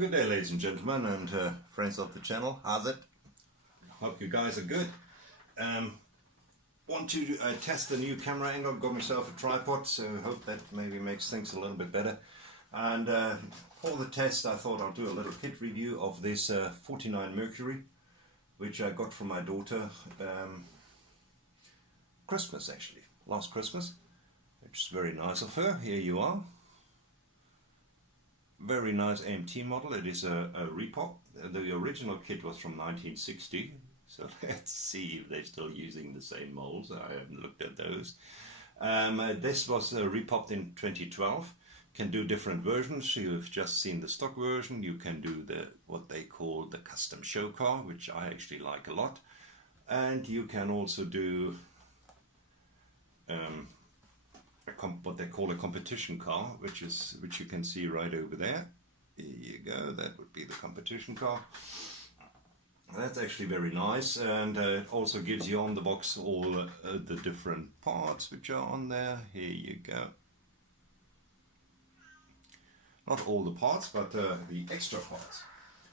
Good day, ladies and gentlemen, and friends of the channel. How's it? Hope you guys are good. Want to test a new camera angle. Got myself a tripod, so hope that maybe makes things a little bit better. And for the test, I thought I'll do a little kit review of this 49 Mercury, which I got from my daughter Christmas, actually, last Christmas. Which is very nice of her. Here you are. Very nice AMT model. It is a repop. The original kit was from 1960, so let's see if they're still using the same molds. I haven't looked at those. This was repopped in 2012. Can do different versions. You've just seen the stock version. You can do what they call the custom show car, which I actually like a lot, and you can also do what they call a competition car, which you can see right over there. Here you go, that would be the competition car. That's actually very nice, and it also gives you on the box all the different parts which are on there. Here you go. Not all the parts, but the extra parts.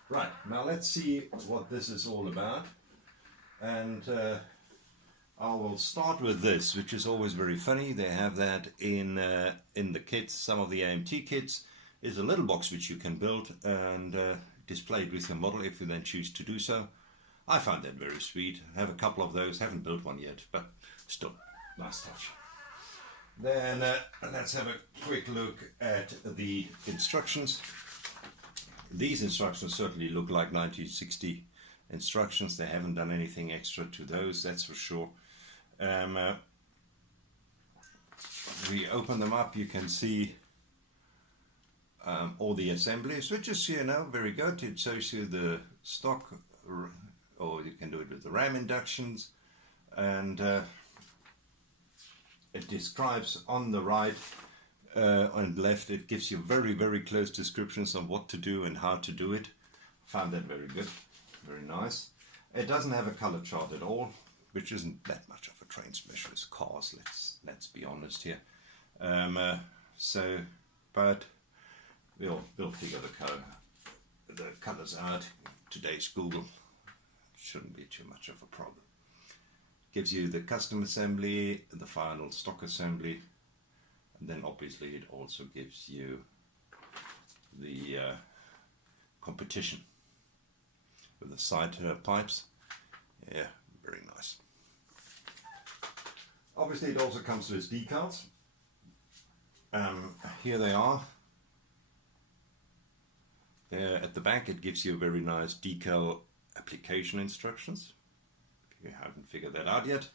Right, now let's see what this is all about. And I will start with this, which is always very funny. They have that in the kits. Some of the AMT kits is a little box which you can build and display it with your model if you then choose to do so. I find that very sweet. I have a couple of those. Haven't built one yet, but still, nice touch. Then let's have a quick look at the instructions. These instructions certainly look like 1960 instructions. They haven't done anything extra to those, that's for sure. We open them up, you can see all the assemblies, which is, very good. It shows you the stock, or you can do it with the RAM inductions, and it describes on the right and left, it gives you very, very close descriptions on what to do and how to do it. Found that very good, very nice. It doesn't have a color chart at all, which isn't that much of a train smash with cars, let's be honest here. But we'll figure the colors out. Today's Google shouldn't be too much of a problem. Gives you the custom assembly, the final stock assembly, and then obviously it also gives you the competition with the side pipes. Yeah, very nice. Obviously it also comes with decals. Here they are. There at the back it gives you very nice decal application instructions. If you haven't figured that out yet.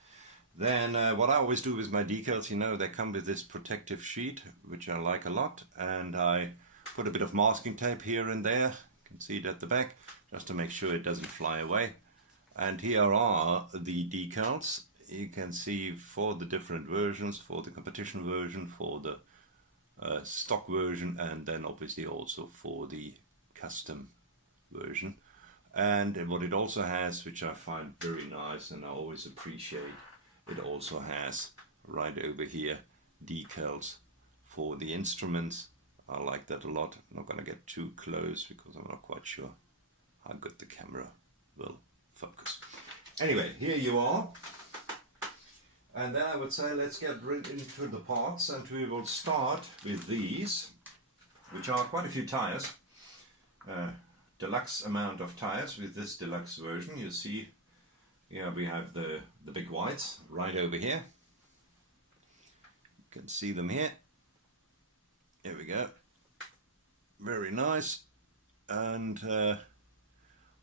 Then what I always do with my decals, they come with this protective sheet, which I like a lot, and I put a bit of masking tape here and there. You can see it at the back, just to make sure it doesn't fly away. And here are the decals. You can see for the different versions, for the competition version, for the stock version, and then obviously also for the custom version. And what it also has, which I find very nice and I always appreciate, it also has right over here decals for the instruments. I like that a lot. I'm not going to get too close because I'm not quite sure how good the camera will focus. Anyway, here you are. And then I would say let's get right into the parts, and we will start with these, which are quite a few tires. Deluxe amount of tires with this deluxe version. You see here we have the big whites right over here. You can see them here. Here we go. Very nice. And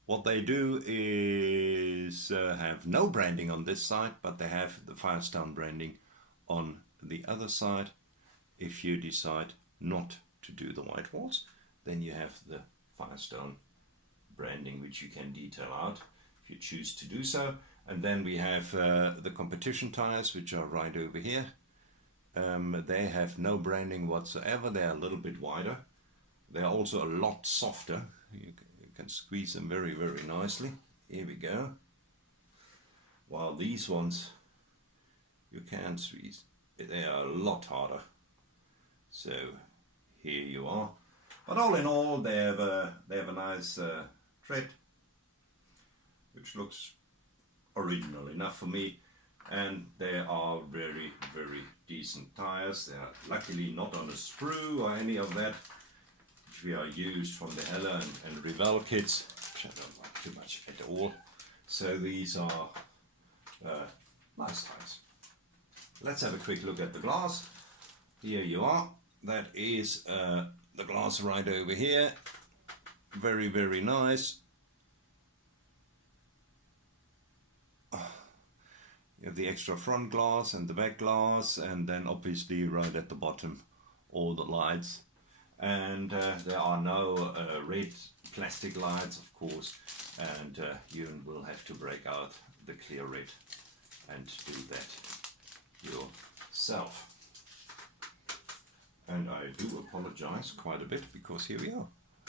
what they do is have no branding on this side, but they have the Firestone branding on the other side. If you decide not to do the white walls, then you have the Firestone branding, which you can detail out if you choose to do so. And then we have the competition tires, which are right over here. They have no branding whatsoever. They're a little bit wider. They're also a lot softer. You can squeeze them very, very nicely. Here we go. While these ones you can't squeeze. They are a lot harder. So here you are. But all in all, they have a nice tread, which looks original enough for me, and they are very, very decent tires. They are luckily not on a sprue or any of that, which we are used from the Heller and Revell kits, which I don't like too much at all. So these are nice tires. Let's have a quick look at the glass. Here you are. That is the glass right over here. Very, very nice. You have the extra front glass and the back glass, and then obviously right at the bottom all the lights. And there are no red plastic lights, of course, and you will have to break out the clear red and do that yourself. And I do apologize quite a bit, because here we are.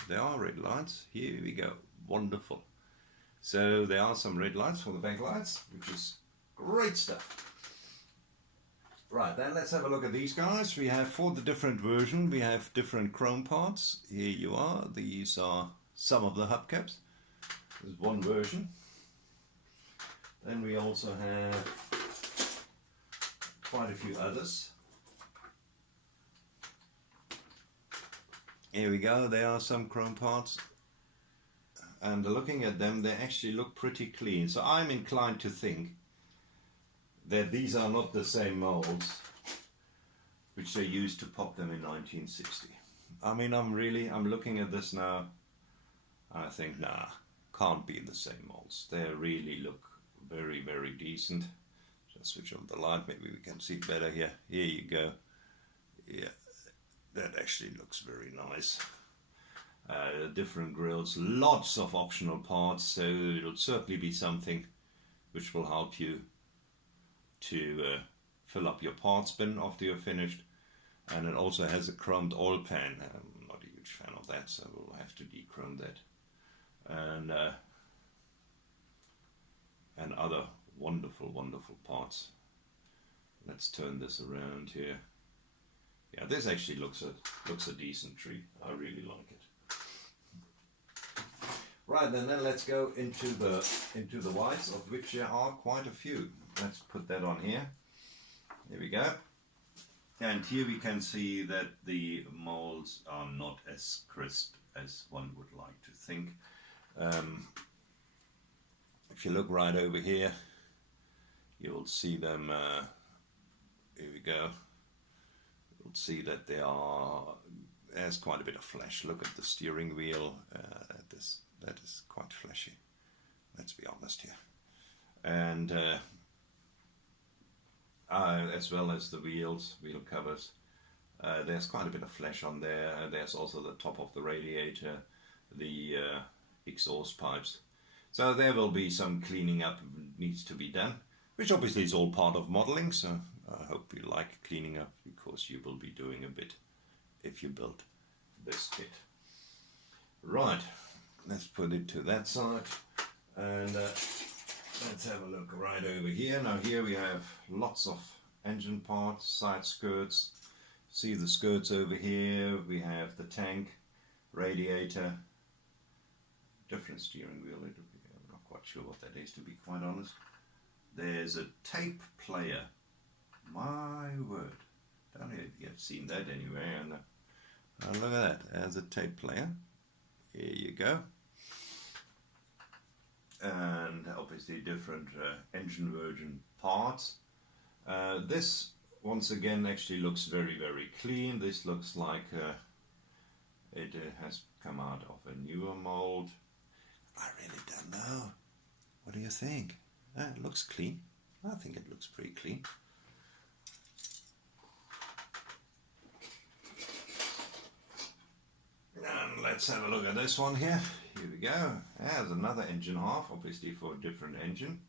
There are red lights. Here we go. Wonderful. So there are some red lights for the back lights, which is great stuff. Right, then let's have a look at these guys. We have, for the different version, we have different chrome parts. Here you are. These are some of the hubcaps. There's one version. Then we also have quite a few others. Here we go. There are some chrome parts. And looking at them, they actually look pretty clean. So I'm inclined to think that these are not the same molds which they used to pop them in 1960. I mean, I'm looking at this now, and I think, nah, can't be the same molds. They really look very, very decent. Just switch on the light, maybe we can see better here. Here you go. Yeah, that actually looks very nice. Different grills, lots of optional parts, so it'll certainly be something which will help you to fill up your parts bin after you're finished. And it also has a chromed oil pan. I'm not a huge fan of that, so we'll have to dechrome that. And other wonderful, wonderful parts. Let's turn this around here. Yeah, this actually looks a decent tree. I really like it. Right, then let's go into the whites, of which there are quite a few. Let's put that on here. There we go. And here we can see that the molds are not as crisp as one would like to think. If you look right over here, you'll see them. Here we go. You'll see that there's quite a bit of flesh. Look at the steering wheel. That is quite fleshy. Let's be honest here. And as well as the wheel covers. There's quite a bit of flesh on there. There's also the top of the radiator, the exhaust pipes. So there will be some cleaning up needs to be done, which obviously is all part of modeling. So I hope you like cleaning up, because you will be doing a bit if you build this kit. Right, let's put it to that side. And let's have a look right over here. Now here we have lots of engine parts, side skirts. See the skirts over here. We have the tank, radiator, different steering wheel. I'm not quite sure what that is, to be quite honest. There's a tape player. My word. Don't know if you've seen that anywhere. And oh, look at that. There's a tape player. Here you go. And obviously different engine version parts. This once again actually looks very, very clean. This looks like it has come out of a newer mold. I really don't know. What do you think? It looks clean. I think it looks pretty clean. And let's have a look at this one here. Here we go. There's another engine half, obviously for a different engine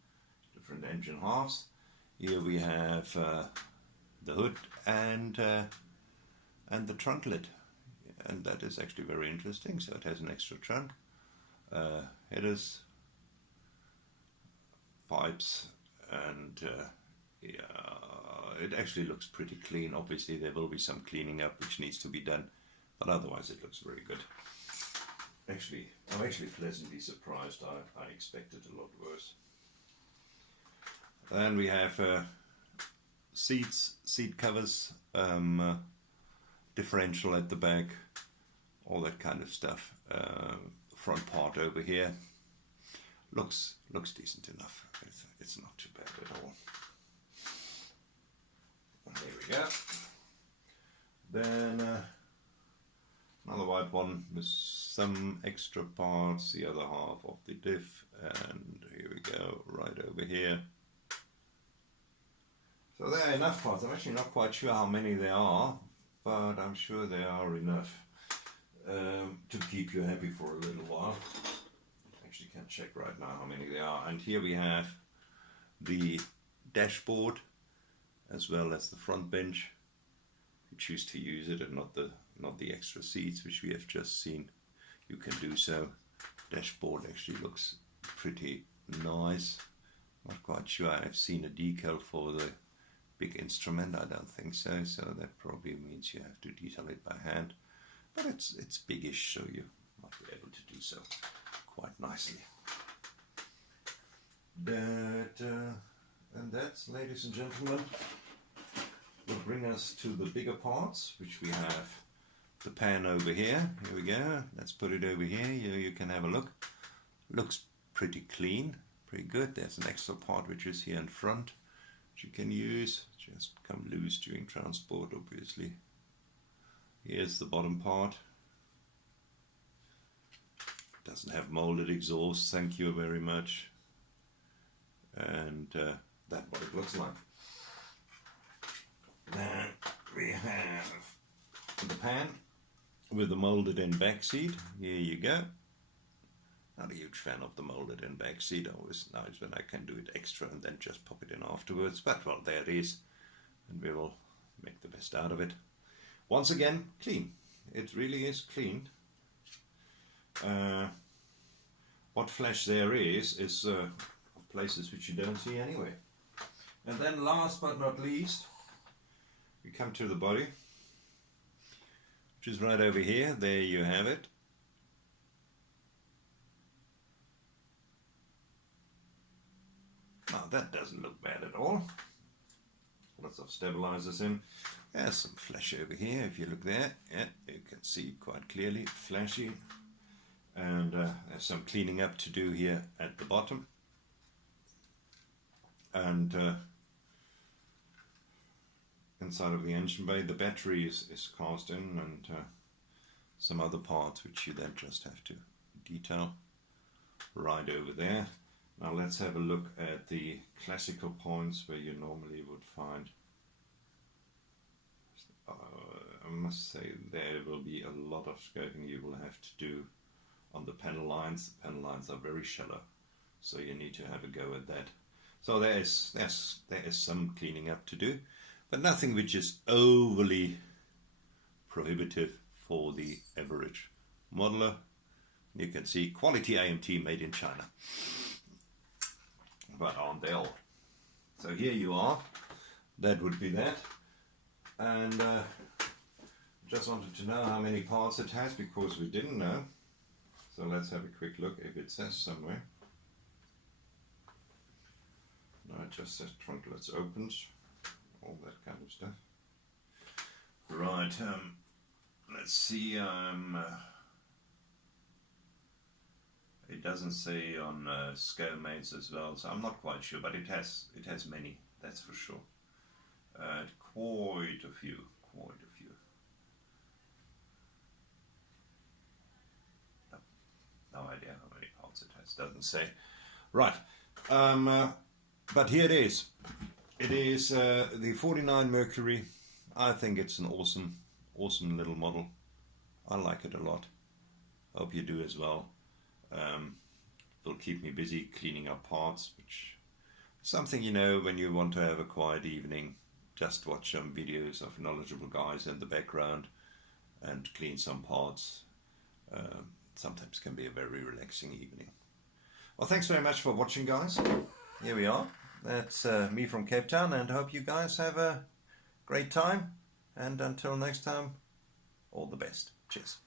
halves. Here we have the hood and the trunk lid, and that is actually very interesting. So it has an extra trunk, headers, pipes, and yeah, it actually looks pretty clean. Obviously there will be some cleaning up which needs to be done. but otherwise it looks very good. Actually, I'm actually pleasantly surprised. I expected a lot worse. Then we have seats, seat covers, differential at the back, all that kind of stuff. Front part over here looks decent enough. It's not too bad at all. And there we go. Then another white one with some extra parts, the other half of the diff, and here we go, right over here. So there are enough parts. I'm actually not quite sure how many there are, but I'm sure there are enough to keep you happy for a little while. I actually can't check right now how many there are. And here we have the dashboard as well as the front bench. If you choose to use it and not the extra seats which we have just seen, you can do so. Dashboard actually looks pretty nice. Not quite sure I've seen a decal for the big instrument. I don't think so, so that probably means you have to detail it by hand, but it's biggish, so you might be able to do so quite nicely. And that's, ladies and gentlemen, will bring us to the bigger parts, which we have the pan over here. Here we go. Let's put it over here. You can have a look. Looks pretty clean, pretty good. There's an extra part which is here in front, which you can use. Just come loose during transport, obviously. Here's the bottom part. Doesn't have molded exhaust, thank you very much. And that's what it looks like. Then we have the pan with the molded in back seat. Here you go. Not a huge fan of the molded in back seat. Always nice when I can do it extra and then just pop it in afterwards. But well, there it is, and we will make the best out of it. Once again, clean. It really is clean. What flash there is places which you don't see anyway. And then last but not least, we come to the body, which is right over here. There you have it. Now that doesn't look bad at all. Lots of stabilizers in. There's some flash over here. If you look there, yeah, you can see quite clearly, flashy. And there's some cleaning up to do here at the bottom. And inside of the engine bay, the battery is cast in, and some other parts which you then just have to detail right over there. Now let's have a look at the classical points where you normally would find, I must say there will be a lot of scoping you will have to do on the panel lines. The panel lines are very shallow, so you need to have a go at that. So there is some cleaning up to do, but nothing which is overly prohibitive for the average modeler. You can see quality AMT made in China. But aren't they all? So here you are. That would be that. And just wanted to know how many parts it has, because we didn't know. So let's have a quick look if it says somewhere. No, it just says trunklets opens, all that kind of stuff. Right, let's see. It doesn't say on scale mates as well, so I'm not quite sure, but it has many, that's for sure. Quite a few. No idea how many parts it has, doesn't say. Right, but here it is. It is the 49 Mercury. I think it's an awesome little model. I like it a lot. Hope you do as well. It'll keep me busy cleaning up parts, which is something, you know, when you want to have a quiet evening, just watch some videos of knowledgeable guys in the background and clean some parts. Sometimes can be a very relaxing evening. Well, thanks very much for watching, guys. Here we are. That's me from Cape Town, and hope you guys have a great time. And until next time, All the best. Cheers.